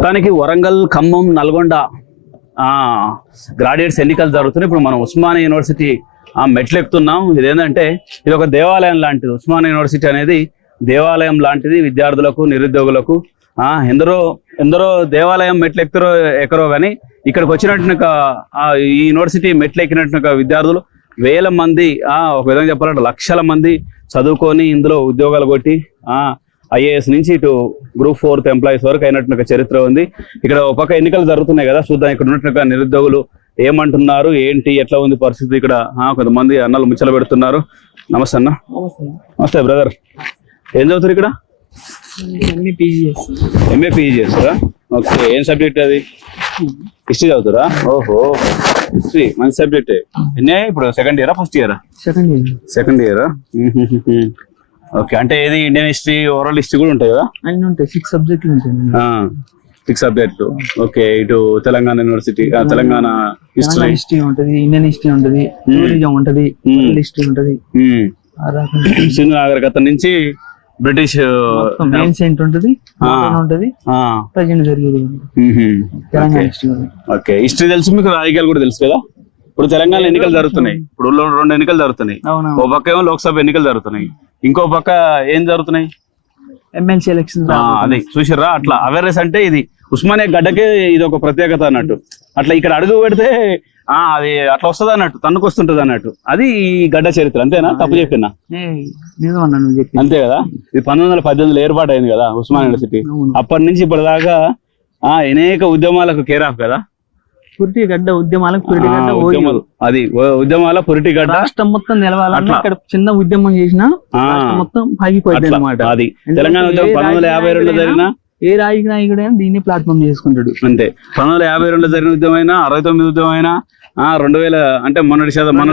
మొత్తానికి వరంగల్ ఖమ్మం నల్గొండ ఆ, గ్రాడ్యుయేట్స్ ఎన్నికలు జరుగుతున్నాయి. ఇప్పుడు మనం ఉస్మానియా యూనివర్సిటీ ఆ, మెట్లు ఎక్కుతున్నాం. ఇదేంటంటే ఇది ఒక దేవాలయం లాంటిది. ఉస్మానియా యూనివర్సిటీ అనేది దేవాలయం లాంటిది. విద్యార్థులకు నిరుద్యోగులకు ఆ, ఎందరో ఎందరో దేవాలయం మెట్లు ఎక్కుతారో ఎక్కరో కానీ ఇక్కడికి వచ్చినట్టు ఈ యూనివర్సిటీ మెట్లు ఎక్కినట్టు విద్యార్థులు వేల మంది ఆ, ఒక విధంగా చెప్పాలంటే లక్షల మంది చదువుకొని ఇందులో ఉద్యోగాలు కొట్టి ఆ ఐఏఎస్ నుంచి ఇటు గ్రూప్ ఫోర్త్ ఎంప్లాయీస్ వరకు అయినట్టు ఒక చరిత్ర ఉంది. ఇక్కడ ఒక పక్క ఎన్నికలు జరుగుతున్నాయి కదా చూద్దాం ఇక్కడ ఉన్నట్టుగా నిరుద్యోగులు ఏమంటున్నారు ఏంటి ఎట్లా ఉంది పరిస్థితి ఇక్కడ? కొంతమంది అన్నలు ముచ్చలు పెడుతున్నారు. నమస్తే అన్న. నమస్తే. బ్రదర్. ఏం చదువుతారు ఇక్కడ? ఎంఏ పీజీ చేస్తారా ఓకే ఏం సబ్జెక్ట్ అది? హిస్టరీ చదువుతారా? ఓహో హిస్టరీ మంచి సబ్జెక్ట్. ఎన్నే ఇప్పుడు సెకండ్ ఇయరా ఫస్ట్ ఇయరా సెకండ్ ఇయర్ సెకండ్ ఇయరా ఓకే అంటే ఏది ఇండియన్ హిస్టరీ ఓవరాల్ హిస్టరీ కూడా ఉంటాయి కదా? అన్ని ఉంటాయి. సిక్స్ సబ్జెక్టులు ఉంటాయి సిక్స్ సబ్జెక్ట్ ఓకే ఇటు Telangana university Telangana history history ఉంటది ఇండియన్ హిస్టరీ ఉంటది టూరిజం ఉంటది Hmm. హిస్టరీ ఉంటది. సింధు నాగరికత నుంచి బ్రిటిష్ మెయిన్ సెంట్ ఉంటది ఉంటది ప్రజెంట్ జరిగేది తెలంగాణ హిస్టరీ ఓకే హిస్టరీ తెలుసు మీకు రాజకీయాలు కూడా తెలుసు కదా? ఇప్పుడు తెలంగాణ ఎన్నికలు జరుగుతున్నాయి. ఇప్పుడు రెండు ఎన్నికలు జరుగుతున్నాయి. ఓ పక్క ఏమో లోక్సభ ఎన్నికలు జరుగుతున్నాయి. ఇంకో పక్క ఏం జరుగుతున్నాయి? ఎమ్మెల్సీ ఎలక్షన్ అది చూసిర్రా? అట్లా అవేర్నెస్ అంటే ఇది. ఉస్మానియా గడ్డకే ఇది ఒక ప్రత్యేకత అన్నట్టు. అట్లా ఇక్కడ అడుగు పెడితే ఆ అది అట్లా వస్తుంది అన్నట్టు తన్నుకు వస్తుంటది అన్నట్టు. అది ఈ గడ్డ చరిత్ర అంతేనా? తప్పు చెప్పినా? అంతే కదా? ఇది పంతొమ్మిది వందల పద్దెనిమిదిలో ఏర్పాటు అయింది కదా ఉస్మానియా యూనివర్సిటీ అప్పటి నుంచి ఇప్పటిదాకా ఆ అనేక ఉద్యమాలకు కేర్ ఆఫ్ కదా? పురిటి గడ్డ ఉద్యమాలకు పురిటి ఆ, గడ్డ ఓయూ. ఉద్యమాలు. అది ఉద్యమాల పురిటి గడ్డ. రాష్ట్రం మొత్తం నిలవాలన్నా అట్లా. ఇక్కడ చిన్న ఉద్యమం చేసినా మొత్తం అట్లా, అనమాట అది. తెలంగాణ ఉద్యమం ఏ పంతొమ్మిది వందల యాభై రెండులో జరిగిన? ఏ రాజకీయ నాయకుడైనా దీన్ని ప్లాట్ఫామ్ చేసుకుంటాడు. అంతే. పంతొమ్మిది వందల యాభై రెండులో జరిగిన ఉద్యమం అయినా అరవై తొమ్మిది ఉద్యమం అయినా ఆ రెండు వేల అంటే మొన్నటి శాతం మొన్న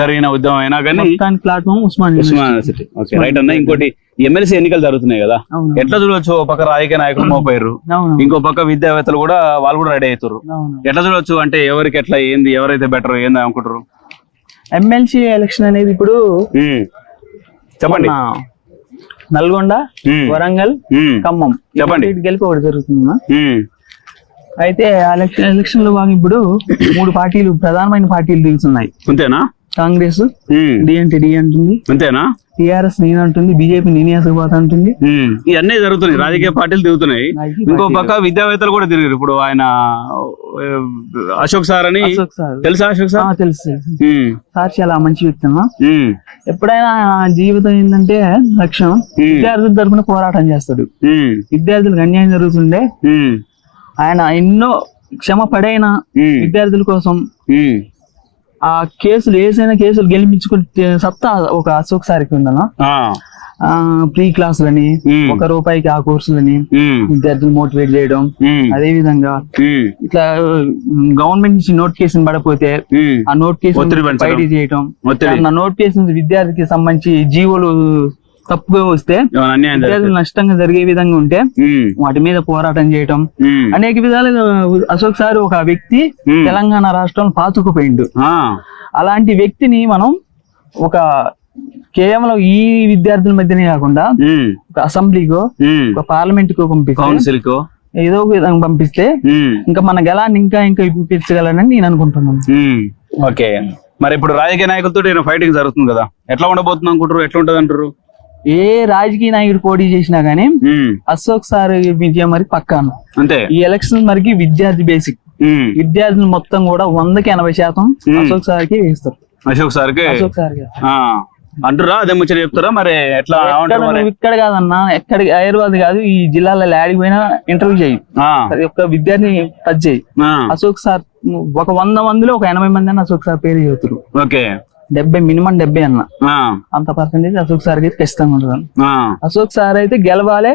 జరిగిన ఉద్యమం అయినా కానీ platform Osman university okay right అన్న. ఇంకోటి ఎమ్మెల్సీ ఎన్నికలు జరుగుతున్నాయి కదా. ఎట్లా చూడొచ్చు? ఒక పక్క రాజకీయ నాయకులు మోపోయారు. ఇంకో పక్క విద్యావేత్తలు కూడా వాళ్ళు కూడా రెడీ అవుతారు ఎట్లా చూడొచ్చు? అంటే ఎవరికి ఎట్లా ఏంది ఎవరైతే బెటర్ ఏంది అనుకుంటారు ఎమ్మెల్సీ ఎలక్షన్ అనేది ఇప్పుడు. చెప్పండి. నల్గొండ. వరంగల్. ఖమ్మం. చెప్పండి. గెలిపి ఒకటి జరుగుతుందా. అయితే ఎలక్షన్ ఎలక్షన్లో భాగంగా ఇప్పుడు మూడు పార్టీలు ప్రధానమైన పార్టీలు దిగుతున్నాయి అంతేనా కాంగ్రెస్. డిఎన్టీ డి అంటుంది అంతేనా టిఆర్ఎస్ నేను అంటుంది బీజేపీ నేను వేసకపోతా అంటుంది. ఇవన్నీ జరుగుతున్నాయి రాజకీయ పార్టీలు రాజకీయ ఇంకో. పక్క విద్యావేత్తలు కూడా తిరిగారు ఇప్పుడు ఆయన అశోక్ సార్ అని తెలుసా అశోక్ సార్ తెలుసు. సార్ చాలా మంచి వ్యక్తి. ఎప్పుడైనా జీవితం ఏంటంటే లక్ష్యం. విద్యార్థుల తరపున పోరాటం చేస్తాడు. విద్యార్థులకు అన్యాయం జరుగుతుండే. ఆయన ఎన్నో క్షమ పడైన. విద్యార్థుల కోసం. ఆ కేసులు ఏసైనా కేసులు గెలిపించుకుంటే సత్తా ఒక అశోక్ సార్కి ఉందన్న ప్రీ క్లాసులని. ఒక రూపాయికి ఆ కోర్సులని. విద్యార్థులు మోటివేట్ చేయడం. అదే విధంగా. ఇట్లా గవర్నమెంట్ నుంచి నోటిఫికేషన్ పడకపోతే ఉమ్. ఆ నోటిఫికేషన్. బయట చేయడం నోటిఫికేషన్ విద్యార్థికి సంబంధించి జీవోలు తప్పుగా వస్తే నష్టంగా జరిగే విధంగా ఉంటే. వాటి మీద పోరాటం చేయటం. అనేక విధాలుగా అశోక్ సార్ ఒక వ్యక్తి. తెలంగాణ రాష్ట్రం పాతుకుపోయిండు. అలాంటి వ్యక్తిని మనం ఒక కేవలం ఈ విద్యార్థుల మధ్యనే కాకుండా. ఒక అసెంబ్లీకో. ఒక పార్లమెంట్ కో పంపిస్తే కౌన్సిల్కు ఏదో ఒక విధంగా పంపిస్తే. ఇంకా మన గలాన్ని ఇంకా ఇంకా ఇప్పించగలనని నేను అనుకుంటున్నాను. ఓకే మరి ఇప్పుడు రాజకీయ నాయకులతో ఫైటింగ్ జరుగుతుంది కదా ఎట్లా ఉండబోతుంది అనుకుంటారు ఎట్లా ఉంటది అంటారు ఏ రాజకీయ నాయకుడు పోటీ చేసినా గానీ. అశోక్ సార్ విజయం మరి పక్కాను. అంతే. ఈ ఎలక్షన్ మరికి విద్యార్థి బేసిక్. విద్యార్థులు మొత్తం కూడా వందకి ఎనభై శాతం. అశోక్ సార్కి వేస్తారు. అశోక్ సార్కి? అశోక్ సార్కి. అంటురా అదే ముచ్చట చెప్తారా? మరి ఎట్లా ఇక్కడ కాదన్నా ఎక్కడ హైదరాబాద్ కాదు ఈ జిల్లాలో ఆడికి పోయినా ఇంటర్వ్యూ చేయి. ఒక్క విద్యార్థిని టచ్ చేయి. అశోక్ సార్ ఒక వంద మందిలో ఒక ఎనభై మంది అన్న అశోక్ సార్ పేరు చెబుతారు ఓకే. డెబ్బై మినిమం డెబ్బై అన్న. అంత పర్సెంటేజ్ అశోక్ సార్ అయితే ఖచ్చితంగా ఉంటుంది. అశోక్ సార్ అయితే గెలవాలి.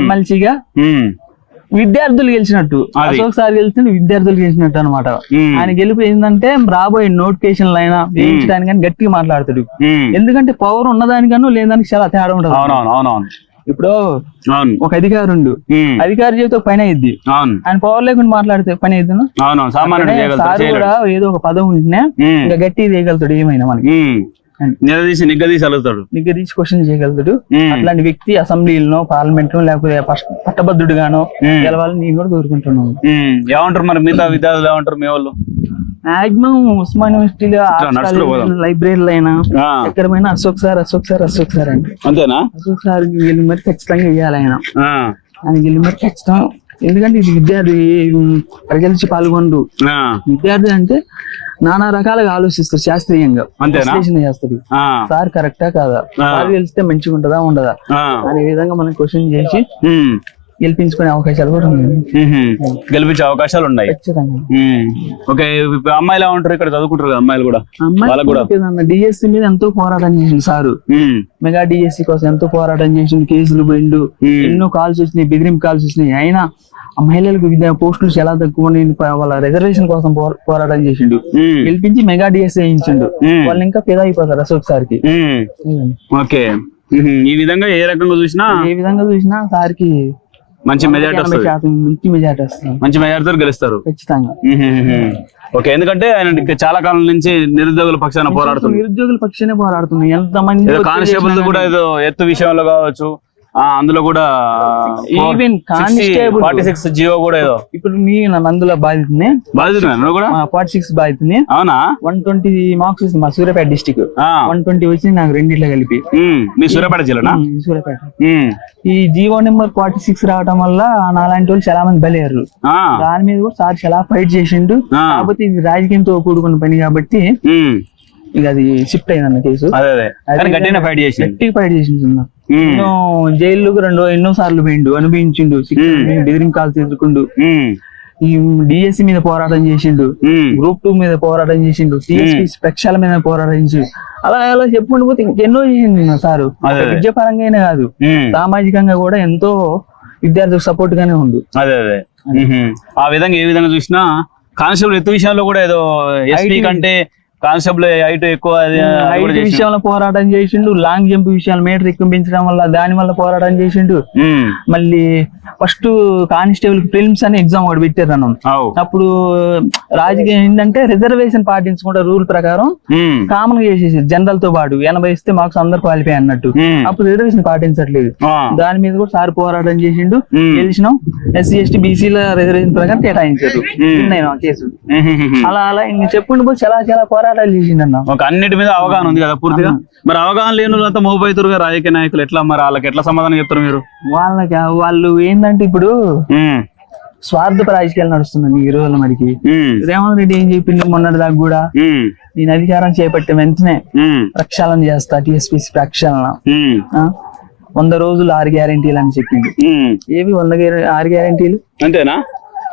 ఎమ్మెల్సీగా. విద్యార్థులు గెలిచినట్టు. అశోక్ సార్ గెలిచిన విద్యార్థులు గెలిచినట్టు అనమాట. ఆయన గెలుపు ఏంటంటే రాబోయే నోటిఫికేషన్లు అయినా వేయించడానికి గట్టిగా మాట్లాడతాడు. ఎందుకంటే పవర్ ఉన్నదానికన్నా లేదానికి చాలా తేడా ఉంటుంది ఇప్పుడు ఒక అధికారుండు ఉమ్. అధికారి చేతితో పని అవును. ఆయన పవర్ లేకుండా మాట్లాడితే పని చేయలేడు కూడా ఏదో ఒక పదం ఉంటేనే. ఇంకా గట్టి చేయగలుగుతాడు ఏమైనా మనకి. ఉమ్. నిలదీసి నిగ్గదీసి అలుగుతాడు. నిగ్గదీసి క్వశ్చన్ చేయగలుగుతాడు. అట్లాంటి వ్యక్తి అసెంబ్లీలో పార్లమెంట్లో లేకపోతే పట్టభద్రుడుగానో ఉమ్, గెలవాలని నేను కూడా కోరుకుంటున్నాను. ఏమంటారు మరి మిగతా విద్యార్థులు ఏమంటారు మీ వాళ్ళు? మాక్సిమం ఉస్మాన్ యూనివర్సిటీలో. లైబ్రరీలో అయినా ఆ, ఎక్కడమైనా Ashok sir Ashok sir Ashok sir అండి. అంతేనా? అశోక్ సార్ వెళ్ళి మరి ఖచ్చితంగా వేయాలి ఆయన. ఆ, ఆయన వెళ్ళి మరి ఖచ్చితం. ఎందుకంటే ఇది విద్యార్థి పాల్గొండు ఆ, విద్యార్థి అంటే నానా రకాలుగా ఆలోచిస్తారు శాస్త్రీయంగా? విశ్లేషణ చేస్తాడు ఆ, సార్ కరెక్టా కాదా. సార్ గెలిస్తే మంచిగా ఉంటుందా ఉండదా అనే విధంగా మనం క్వశ్చన్ చేసి గెలిపించుకునే అవకాశాలు కూడా ఉన్నాయి. గెలిపించే అవకాశాలు ఉన్నాయి. ఖచ్చితంగా. ఓకే అమ్మాయిలు ఏమంటారు ఇక్కడ చదువుకుంటారు కదా అమ్మాయిలు కూడా. వాళ్ళకు కూడా. డిఎస్సి మీద ఎంతో పోరాటం చేసింది సారు. మెగా డిఎస్సి కోసం ఎంతో పోరాటం చేసిండు కేసులు పోయిండు ఎన్నో కాల్స్ వచ్చినాయి బెదిరింపు కాల్స్ వచ్చినాయి. అయినా ఆ మహిళలకు విద్యా పోస్టులు చాలా తక్కువ. వాళ్ళ రిజర్వేషన్ కోసం పోరాటం చేసిండు. గెలిపించి మెగా డిఎస్సి వేయించిండు. వాళ్ళు ఇంకా ఫిదా అయిపోతారు అశోక్ సార్కి. ఓకే. ఈ విధంగా ఏ రకంగా చూసినా ఏ విధంగా చూసినా సార్కి మంచి మెజార్టీ వస్తుంది. మంచి మెజార్టీ వస్తుంది. మంచి మెజార్టీతో గెలుస్తారు. ఖచ్చితంగా. ఓకే ఎందుకంటే ఆయన చాలా కాలం నుంచి నిరుద్యోగుల పక్షాన పోరాడుతుంది. నిరుద్యోగుల పక్షానే పోరాడుతున్నాయి ఎంత మంది కానిస్టేబుల్ కూడా ఏదో ఎత్తు విషయంలో కావచ్చు అందులో కూడా కానిస్టేబుల్ ఫార్టీ సిక్స్ జియో కూడా ఏదో. ఇప్పుడు మీ అందులో బాధితుని. బాధితున్నా కూడా? ఫార్టీ సిక్స్ బాధితుని. అవునా? వన్ ట్వంటీ మార్క్స్ వచ్చింది మా సూర్యాపేట డిస్టిక్. వన్ ట్వంటీ వచ్చింది నాకు రెండిట్లో కలిపి. మీ సూర్యాపేట జిల్లానా? ఉమ్, సూర్యాపేట. ఈ జీవో నెంబర్ ఫార్టీ సిక్స్ రావడం వల్ల నాలాంటి వాళ్ళు చాలా మంది బలయ్యారు ఆ, దాని మీద కూడా సార్ చాలా ఫైట్ చేసిండు. కాకపోతే ఇది రాజకీయంతో కూడుకున్న పని కాబట్టి ఇక అది షిఫ్ట్ అయిందన్న కేసు అదే అదే. కానీ గట్టిగా ఫైట్ చేసి గట్టిగా ఫైట్ జైలు రెండు ఎన్నో సార్లు పోయిండు అనుభవించిండు శిక్ష బెదిరింకాలు ఎదుర్కొండు ఈ డిఎస్సి మీద పోరాటం చేసిండు. గ్రూప్ టూ మీద పోరాటం చేసిండు. స్పెక్షల్ మీద పోరాటం చేసిండు. అలా అలా చెప్పుకుంటూ పోతే ఇంకెన్నో చేసిండు సారు. అదే. విద్య పరంగానే కాదు. సామాజికంగా కూడా ఎంతో విద్యార్థులకు సపోర్ట్ గానే ఉండు. అదే అదే. ఆ విధంగా ఏ విధంగా చూసినా కానిస్టేబుల్ ఎత్తు విషయంలో కూడా ఏదో ఎస్పీ కంటే కానిస్టేబుల్ హైట్ ఎక్కువ చేసిండు. విషయంలో పోరాటం చేసిండు లాంగ్ జంప్ విషయాలు మీటర్ ఎక్కువ పెంచడం వల్ల దాని వల్ల పోరాటం చేసిండు. మళ్ళీ ఫస్ట్ కానిస్టేబుల్ ఫిల్మ్స్ అని ఎగ్జామ్ ఒకటి పెట్టారు అన్న అప్పుడు రాజకీయం ఏంటంటే రిజర్వేషన్ పాటించకుండా రూల్ ప్రకారం కామన్గా చేసేసి జనరల్తో పాటు. ఎనభై ఇస్తే మార్క్స్ అందరు క్వాలిఫై అన్నట్టు. అప్పుడు రిజర్వేషన్ పాటించట్లేదు. దాని మీద కూడా సార్ పోరాటం చేసిండు. గెలిచినాం. ఎస్సీ ఎస్టీ బీసీల రిజర్వేషన్ ప్రకారం కేటాయించారు. నేను కేసు. అలా అలా ఇంక చెప్పుకుంటూ పోయి చాలా చాలా పోరాటాలు చేసిండు అన్న ఒక అన్నిటి మీద అవగాహన ఉంది కదా పూర్తిగా? మరి అవగాహన లేని వాళ్ళంతా మోపైతురుగా రాజకీయ నాయకులు ఎట్లా మరి వాళ్ళకి ఎట్లా సమాధానం చెప్తారు మీరు? వాళ్ళకి వాళ్ళు ఏంటంటే ఇప్పుడు స్వార్థ రాజకీయాలు నడుస్తున్నాయి ఈ రోజుల మరికి రేవంత్ రెడ్డి ఏం చెప్పిండు మొన్నటి దాకా కూడా? నేను అధికారం చేపట్టిన వెంటనే ప్రక్షాళన చేస్తా టిఎస్పీసీ ప్రక్షాళన? వంద రోజులు ఆరు గ్యారెంటీలు అని చెప్పింది. ఏవి వంద ఆరు గ్యారెంటీలు? అంతేనా?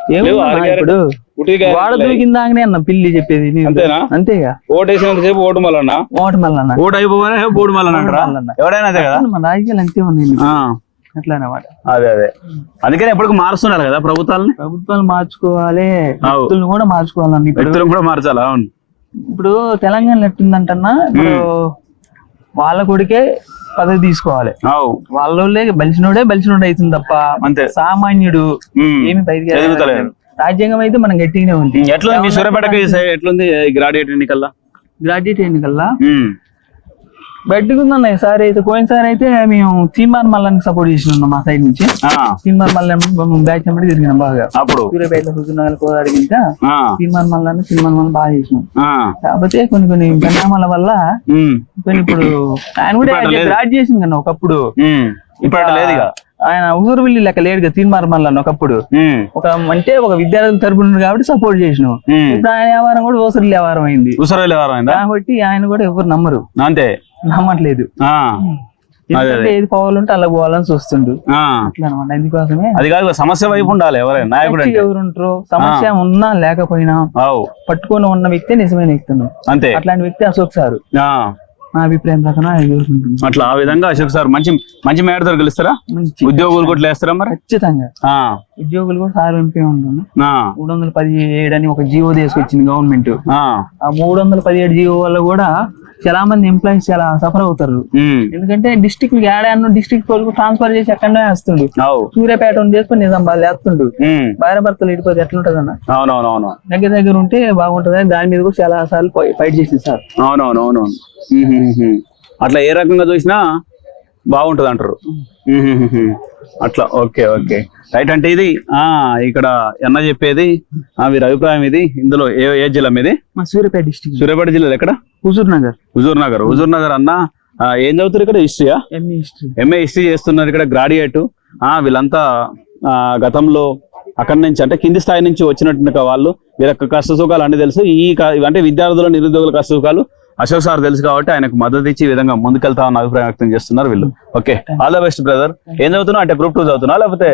ఇప్పుడు వాడ దూకిందాకనే అన్న పిల్లి చెప్పేది. అంతేనా? అంతేగా. ఓటు వేసినంత సేపు ఓటు మళ్ళన్నా ఓటు మల్లన్న. ఓటు అయిపోగానే ఓటు మళ్ళీ అంటారా? మల్లన్న. ఎవడైనా అదే కదా? మన రాజకీయాలు అంతే అట్లా అన్నమాట. అదే అదే. అందుకని ఎప్పటికి మారుస్తున్నారు కదా ప్రభుత్వాలని? ప్రభుత్వాలు మార్చుకోవాలి. వ్యక్తులను కూడా మార్చుకోవాలన్న ఇప్పుడు. వ్యక్తులను కూడా మార్చాలా? అవును. ఇప్పుడు తెలంగాణ ఎట్టుందంటన్నా ఇప్పుడు వాళ్ళ కొడుకే పదవి తీసుకోవాలి. వాళ్ళోళ్ళే బలిసినోడే బలిసినోడే అవుతుంది తప్ప సామాన్యుడు. ఏమి ఎదుగుతలేరు. రాజ్యాంగం అయితే మనం గట్టిగానే ఉంది. సూర్యాపేటకి ఎట్లుంది గ్రాడ్యుయేట్ ఎన్నికల్లా? గ్రాడ్యుయేట్ ఎన్నికల్లా ఉమ్, బయటకుందన్న సార్ అయితే పోయినసారి అయితే మేము తీన్మార్ మల్లానికి సపోర్ట్ చేసినాం మా సైడ్ నుంచి. తీన్మార్ మల్లం బ్యాచ్ నెంబర్ తిరిగినాం బాగా. అప్పుడు? సూర్యాపేట హుజూర్నగర్ కోదాడి తీన్మార్ మల్లాన్ని తీన్మార్ మల్లం బాగా చేసినాం. కాకపోతే కొన్ని కొన్ని పరిణామాల వల్ల కొన్ని ఇప్పుడు ఆయన కూడా లేదు. గ్రాడ్యుయేషన్ కన్నా ఒకప్పుడు. ఇప్పుడు లేదు ఆయన ఊరువిల్లి లెక్క లేడుగా తీన్మార్ మల్లాన్ని ఒకప్పుడు. ఒక అంటే ఒక విద్యార్థుల తరపున కాబట్టి సపోర్ట్ చేసినాం. ఇప్పుడు ఆయన వ్యవహారం కూడా ఊసరి వ్యవహారం అయింది. ఉసరవేలు ఎవరు అయిందా కాబట్టి ఆయన కూడా ఎవరు నమ్మరు. అంతే. నమ్మట్లేదు. ఏది పోవాలంటే అలా పోవాలని చూస్తుండు. అట్లా అనమాట అందుకోసమే అది కాదు సమస్య వైపు ఉండాలి ఎవరైనా నాయకుడు అంటే. ఎవరు ఉంటారో సమస్య ఉన్నా లేకపోయినా పట్టుకొని ఉన్న వ్యక్తి నిజమైన వ్యక్తి. అంతే. అట్లాంటి వ్యక్తి అశోక్ సార్. నా అభిప్రాయం ప్రకారం అట్లా ఆ విధంగా అశోక్ సార్ మంచి మంచి మేడతో గెలుస్తారా? ఉద్యోగులు కూడా లేస్తారా మరి? ఖచ్చితంగా. ఉద్యోగులు కూడా సార్ ఎంపీ ఉంటాను ఆ, మూడు వందల పదిహేడు అని ఒక జీవో తీసుకొచ్చింది గవర్నమెంట్. ఆ, ఆ మూడు వందల పదిహేడు జీవో వల్ల కూడా చాలా మంది ఎంప్లాయీస్ చాలా సఫర్ అవుతారు. ఎందుకంటే డిస్టిక్ ఏడాను డిస్టిక్ ట్రాన్స్ఫర్ చేసి ఎక్కడనే వేస్తుండు. సూర్యాపేట ఉంది చేసుకుని నిజామాబాద్ వేస్తుండు ఉమ్. భార్య భర్తలు ఇడిపోతే ఎట్లుంటది అన్న అవునవునవును. దగ్గర దగ్గర ఉంటే బాగుంటది దాని మీద కూడా చాలా సార్లు ఫైట్ చేసింది సార్. అవునవునవునవును ఉహుహుహు. అట్లా ఏ రకంగా చూసినా బాగుంటది అంటారు. అట్లా ఓకే ఓకే. రైట్ అంటే ఇది ఆ ఇక్కడ ఎన్న చెప్పేది ఆ వీరి అభిప్రాయం ఇది ఇందులో ఏ ఏ జిల్లా మీది? సూర్యాపేట డిస్టిక్ సూర్యాపేట జిల్లాలో ఎక్కడ? హుజూర్ నగర్. హుజూర్ నగర్. హుజూర్ నగర్ అన్న ఏం చదువుతారు ఇక్కడ హిస్టరీయా ఎంఈ హిస్టరీ ఎంఏ హిస్టరీ చేస్తున్నారు ఇక్కడ గ్రాడ్యుయేట్ ఆ వీళ్ళంతా ఆ, గతంలో అక్కడి నుంచి అంటే కింది స్థాయి నుంచి వచ్చినట్టు వాళ్ళు. వీళ్ళ కష్ట సుఖాలు అన్ని తెలుసు. ఈ అంటే విద్యార్థుల నిరుద్యోగుల కష్ట సుఖాలు అశోక్ సార్ తెలుసు కాబట్టి ఆయనకు మద్దతు ఇచ్చి ఈ విధంగా ముందుకెళ్తామన్న అభిప్రాయం వ్యక్తం చేస్తున్నారు వీళ్ళు. Okay all the best brother ఏం చదువుతున్నావు? అంటే గ్రూప్ టూ చదువుతున్నా లేకపోతే?